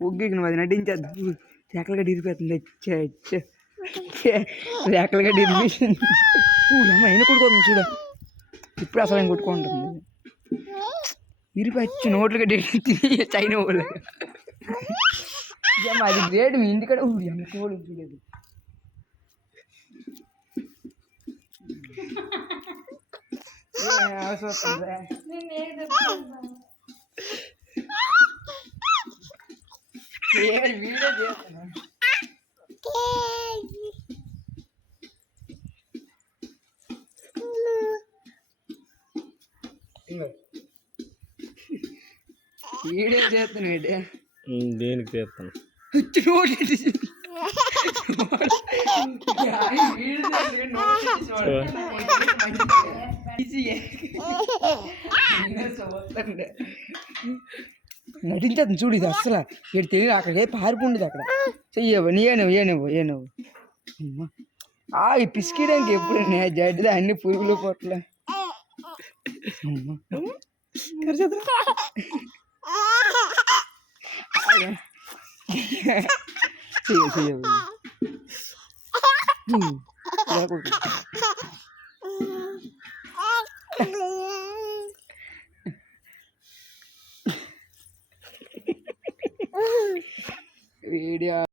ఒగ్గికి అది నటించద్దు ఎక్కలుగా డిరిపోతుంది ఎక్కలుగా డిరిపేసింది అమ్మ అయినా కొట్టుకోతుంది చూడ ఇప్పుడు అసలు ఆయన కొట్టుకుంటుంది ఇరిపచ్చి నోట్లుగా చైనా వాళ్ళు అది గ్రేట్ మీ ఇంటికాడ అమ్మ కోడి చూడలేదు వీడియో చేస్తున్నా వీడియో చేస్తున్నాడు దేనికి చేస్తాను నటించదు చూడు ఇది అసలు ఇక్కడ తెలియదు అక్కడికే పారిపోండేది అక్కడ చెయ్యవు ఏనవు ఈ పిసికిడానికి ఎప్పుడైనా జడ్డు అన్ని పురుగులు పొట్ల చెయ్యవు వీడియో